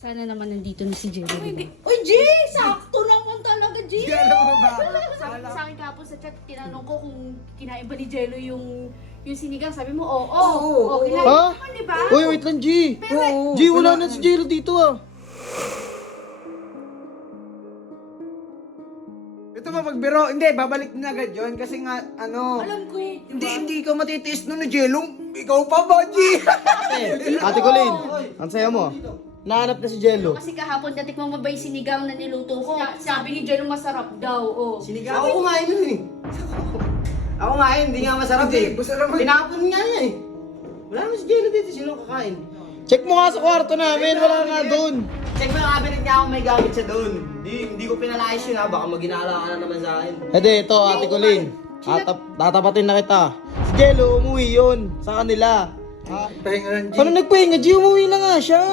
Sana naman nandito na si Jello. Uy, Jay! Sakto naman talaga, Jay! Alam mo ba? Sabi sa akin kahapon sa chat, tinanong ko kung kinain ba ni Jello yung sinigang. Sabi mo, oo. Oo. Kinain Ha? naman, di ba? Uy, wait lang, G. G, wala na si Jello dito ah. Ito mapagbiro. Hindi, babalik na agad yun. Kasi nga, ano... Alam ko eh. Hindi ka matitiis nun na Jelong. Ikaw pa ba, G? Ate Colleen, ang saya mo. Nahanap na si Jello. Kasi kahapon natikman mo ba yung sinigang na niluto ko? Sabi ni Jello masarap daw. Oh. Sinigang. Ako kumain nun eh. Ako kumain, hindi nga masarap Hindi, eh. masarap. Tinapon nga niya eh. Wala naman si Jello dito, sino kakain? Check mo nga sa kwarto namin, wala nga doon. Check mo yung cabinet niya kung may gamit siya doon. Hindi ko pinalayas yun ha, baka maginala ka na naman sa akin. Ede, ito, Ate Colleen. Tatapatin na kita. Si Jello, umuwi yun sa kanila. Pahinga lang, G. Ano nagpahinga? G, umuwi na nga siya.